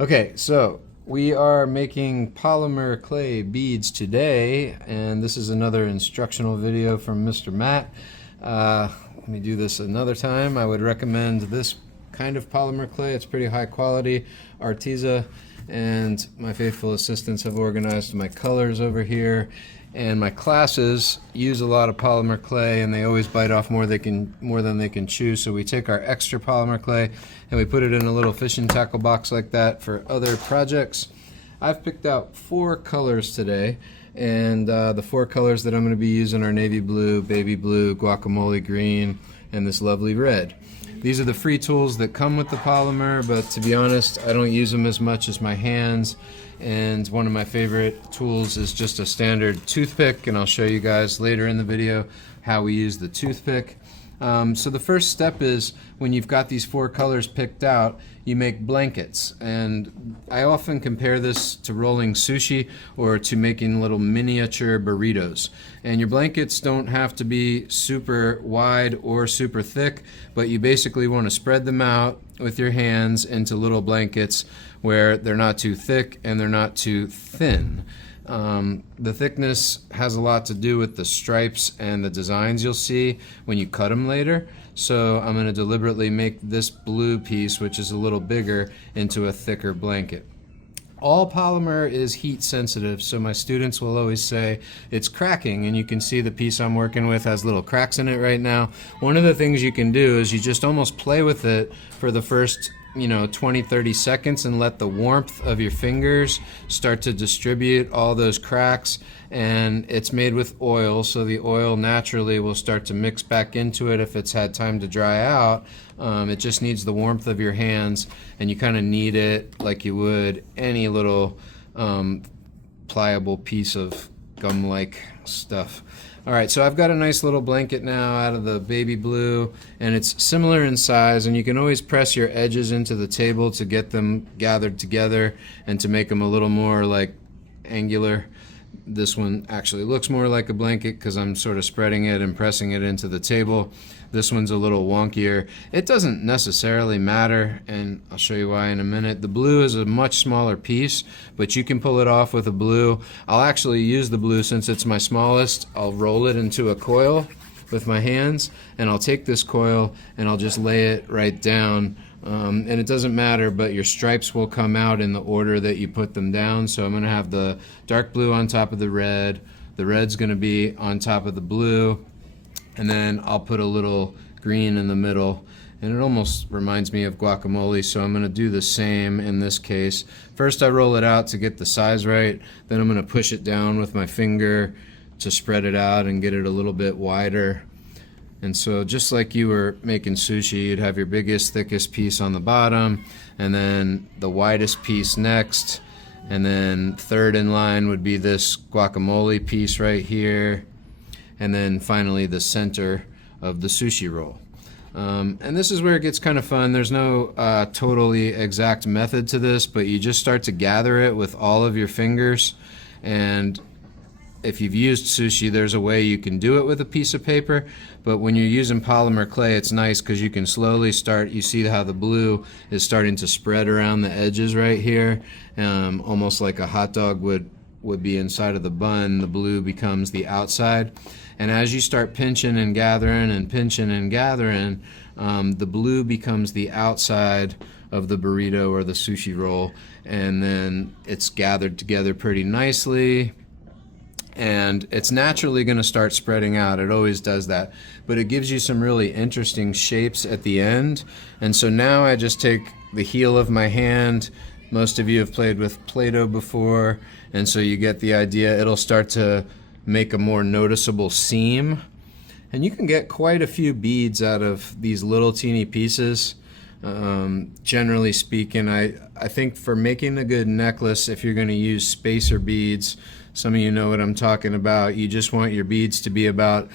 Okay, so we are making polymer clay beads today, and this is another instructional video from Mr. Matt. Let me do this another time. I would recommend this kind of polymer clay. It's pretty high quality, Arteza, and my faithful assistants have organized my colors over here. And my classes use a lot of polymer clay, and they always bite off more than they can chew. So we take our extra polymer clay and we put it in a little fishing tackle box like that for other projects. I've picked out 4 colors today, and the 4 colors that I'm going to be using are navy blue, baby blue, guacamole green, and this lovely red. These are the free tools that come with the polymer, but to be honest, I don't use them as much as my hands. And one of my favorite tools is just a standard toothpick, and I'll show you guys later in the video how we use the toothpick. So the first step is, when you've got these 4 colors picked out, you make blankets. And I often compare this to rolling sushi or to making little miniature burritos. And your blankets don't have to be super wide or super thick, but you basically want to spread them out with your hands into little blankets where they're not too thick and they're not too thin. The thickness has a lot to do with the stripes and the designs you'll see when you cut them later. So I'm going to deliberately make this blue piece, which is a little bigger, into a thicker blanket. All polymer is heat sensitive, so my students will always say it's cracking, and you can see the piece I'm working with has little cracks in it right now. One of the things you can do is you just almost play with it for the first 20-30 seconds and let the warmth of your fingers start to distribute all those cracks. And it's made with oil, so the oil naturally will start to mix back into it if it's had time to dry out. It just needs the warmth of your hands, and you kind of knead it like you would any little pliable piece of gum-like stuff. Alright, so I've got a nice little blanket now out of the baby blue, and it's similar in size, and you can always press your edges into the table to get them gathered together and to make them a little more like angular. This one actually looks more like a blanket because I'm sort of spreading it and pressing it into the table. This one's a little wonkier. It doesn't necessarily matter, and I'll show you why in a minute. The blue is a much smaller piece, but you can pull it off with a blue. I'll actually use the blue since it's my smallest. I'll roll it into a coil with my hands, and I'll take this coil and I'll just lay it right down. And it doesn't matter, but your stripes will come out in the order that you put them down. So I'm going to have the dark blue on top of the red's going to be on top of the blue, and then I'll put a little green in the middle. And it almost reminds me of guacamole, so I'm going to do the same in this case. First I roll it out to get the size right, then I'm going to push it down with my finger to spread it out and get it a little bit wider. And so just like you were making sushi, you'd have your biggest, thickest piece on the bottom, and then the widest piece next, and then third in line would be this guacamole piece right here, and then finally the center of the sushi roll. And this is where it gets kind of fun. There's no totally exact method to this, but you just start to gather it with all of your fingers. And if you've used sushi, there's a way you can do it with a piece of paper, but when you're using polymer clay, it's nice because you can slowly start. You see how the blue is starting to spread around the edges right here, almost like a hot dog would be inside of the bun. The blue becomes the outside, and as you start pinching and gathering and pinching and gathering, the blue becomes the outside of the burrito or the sushi roll, and then it's gathered together pretty nicely. And it's naturally going to start spreading out. It always does that. But it gives you some really interesting shapes at the end. And so now I just take the heel of my hand. Most of you have played with Play-Doh before, and so you get the idea. It'll start to make a more noticeable seam. And you can get quite a few beads out of these little teeny pieces. Generally speaking, I think for making a good necklace, if you're going to use spacer beads, some of you know what I'm talking about. You just want your beads to be about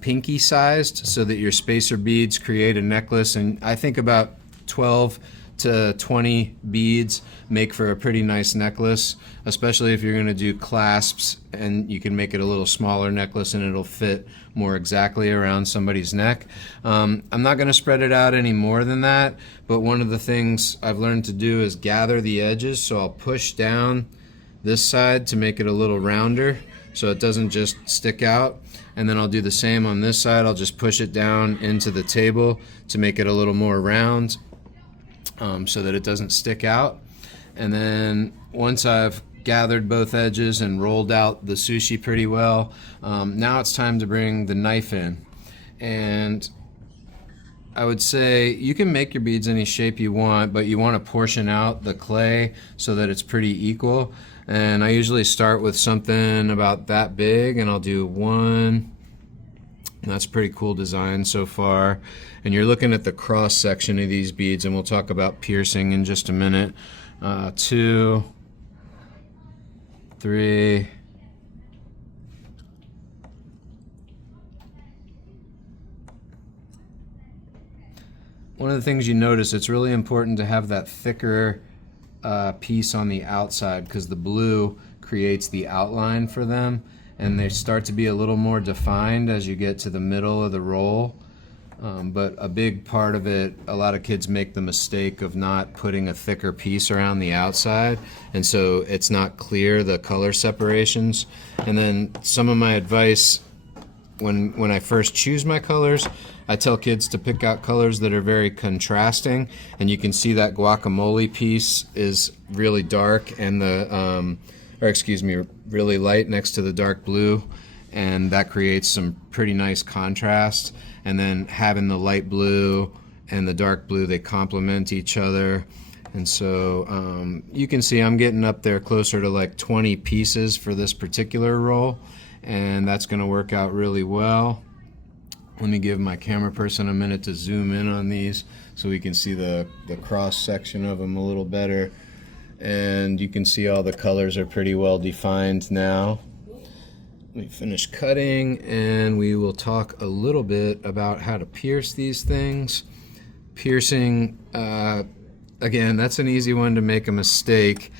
pinky sized so that your spacer beads create a necklace. And I think about 12 to 20 beads make for a pretty nice necklace, especially if you're going to do clasps, and you can make it a little smaller necklace and it'll fit more exactly around somebody's neck. I'm not going to spread it out any more than that, but one of the things I've learned to do is gather the edges. So I'll push down this side to make it a little rounder so it doesn't just stick out, and then I'll do the same on this side. I'll just push it down into the table to make it a little more round, so that it doesn't stick out. And then once I've gathered both edges and rolled out the sushi pretty well, now it's time to bring the knife in. And I would say you can make your beads any shape you want, but you want to portion out the clay so that it's pretty equal. And I usually start with something about that big, and I'll do one. That's a pretty cool design so far. And you're looking at the cross section of these beads, and we'll talk about piercing in just a minute. 2, 3, one of the things you notice, it's really important to have that thicker piece on the outside, because the blue creates the outline for them, and they start to be a little more defined as you get to the middle of the roll. But a big part of it, a lot of kids make the mistake of not putting a thicker piece around the outside, and so it's not clear, the color separations. And then some of my advice when I first choose my colors, I tell kids to pick out colors that are very contrasting, and you can see that guacamole piece is really dark, and really light next to the dark blue, and that creates some pretty nice contrast. And then having the light blue and the dark blue, they complement each other. And so you can see I'm getting up there closer to like 20 pieces for this particular roll, and that's going to work out really well. Let me give my camera person a minute to zoom in on these so we can see the cross section of them a little better. And you can see all the colors are pretty well defined now. Let me finish cutting, and we will talk a little bit about how to pierce these things. Piercing, again, that's an easy one to make a mistake.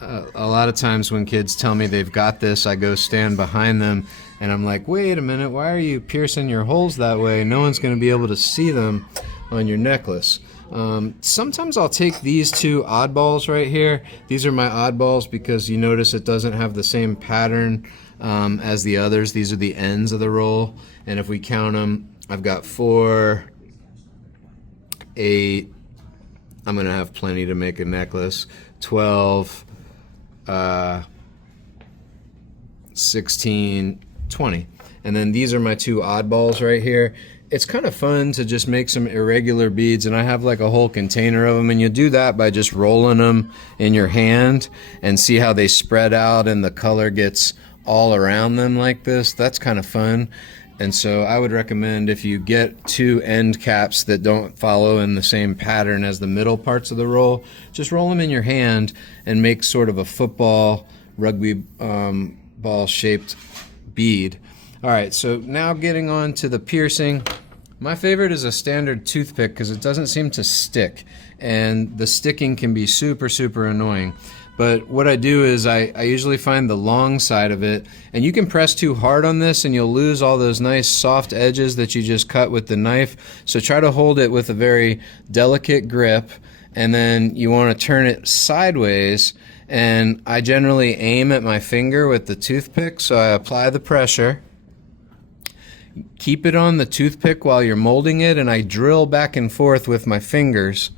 A lot of times when kids tell me they've got this, I go stand behind them, and I'm like, wait a minute, why are you piercing your holes that way? No one's going to be able to see them on your necklace. Sometimes I'll take these two oddballs right here. These are my oddballs because you notice it doesn't have the same pattern as the others. These are the ends of the roll, and if we count them, I've got 4, 8, I'm going to have plenty to make a necklace, 12, 16, 20. And then these are my two oddballs right here. It's kind of fun to just make some irregular beads, and I have like a whole container of them, and you do that by just rolling them in your hand and see how they spread out and the color gets all around them like this. That's kind of fun. And so I would recommend, if you get 2 end caps that don't follow in the same pattern as the middle parts of the roll, just roll them in your hand and make sort of a football, rugby ball shaped bead. All right, so now getting on to the piercing. My favorite is a standard toothpick because it doesn't seem to stick, and the sticking can be super, super annoying. But what I do is I usually find the long side of it, and you can press too hard on this and you'll lose all those nice soft edges that you just cut with the knife. So try to hold it with a very delicate grip, and then you want to turn it sideways, and I generally aim at my finger with the toothpick, so I apply the pressure. Keep it on the toothpick while you're molding it, and I drill back and forth with my fingers.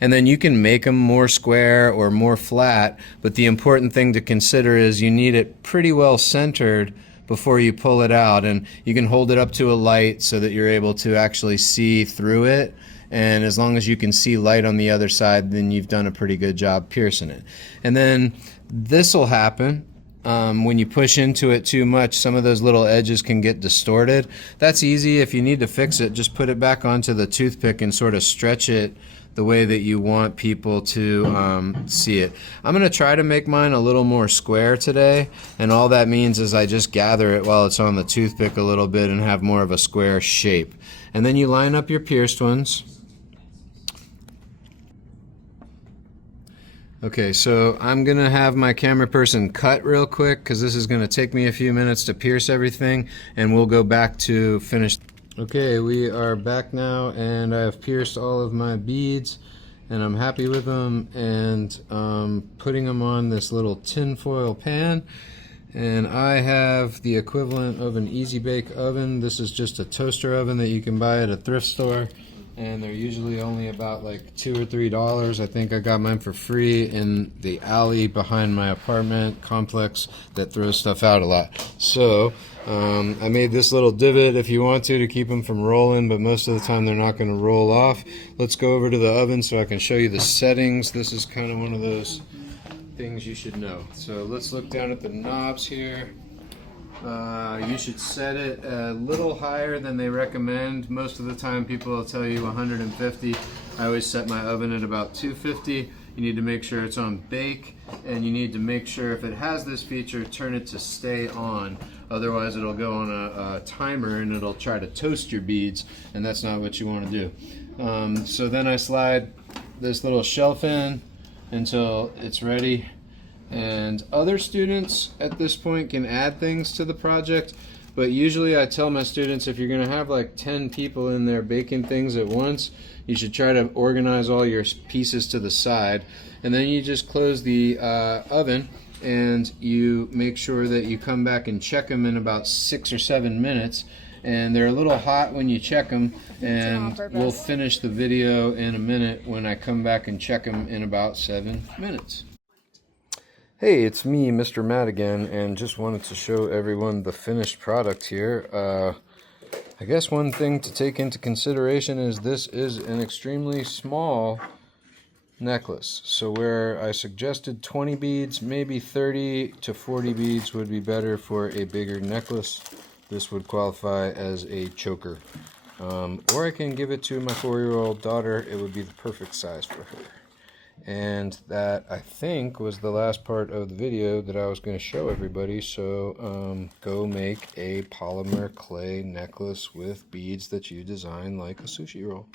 And then you can make them more square or more flat, but the important thing to consider is you need it pretty well centered before you pull it out, and you can hold it up to a light so that you're able to actually see through it. And as long as you can see light on the other side, then you've done a pretty good job piercing it. And then this will happen. When you push into it too much, some of those little edges can get distorted. That's easy. If you need to fix it, just put it back onto the toothpick and sort of stretch it the way that you want people to see it. I'm going to try to make mine a little more square today, and all that means is I just gather it while it's on the toothpick a little bit and have more of a square shape. And then you line up your pierced ones. Okay, so I'm gonna have my camera person cut real quick because this is gonna take me a few minutes to pierce everything, and we'll go back to finish. Okay, we are back now, and I have pierced all of my beads, and I'm happy with them, and putting them on this little tin foil pan. And I have the equivalent of an easy bake oven. This is just a toaster oven that you can buy at a thrift store, and they're usually only about like $2 or $3. I think I got mine for free in the alley behind my apartment complex that throws stuff out a lot. So I made this little divot if you want to keep them from rolling, but most of the time they're not going to roll off. Let's go over to the oven so I can show you the settings. This is kind of one of those things you should know. So let's look down at the knobs here. You should set it a little higher than they recommend. Most of the time people will tell you 150. I always set my oven at about 250. You need to make sure it's on bake, and you need to make sure if it has this feature, turn it to stay on. Otherwise it'll go on a timer and it'll try to toast your beads, and that's not what you want to do. So then I slide this little shelf in until it's ready, and other students at this point can add things to the project, but usually I tell my students if you're going to have like 10 people in there baking things at once, you should try to organize all your pieces to the side, and then you just close the oven and you make sure that you come back and check them in about 6 or 7 minutes. And they're a little hot when you check them, and we'll finish the video in a minute when I come back and check them in about 7 minutes. Hey, it's me, Mr. Matt again, and just wanted to show everyone the finished product here. I guess one thing to take into consideration is this is an extremely small necklace. So where I suggested 20 beads, maybe 30 to 40 beads would be better for a bigger necklace. This would qualify as a choker. Or I can give it to my 4-year-old daughter. It would be the perfect size for her. And that, I think, was the last part of the video that I was going to show everybody. So go make a polymer clay necklace with beads that you design like a sushi roll.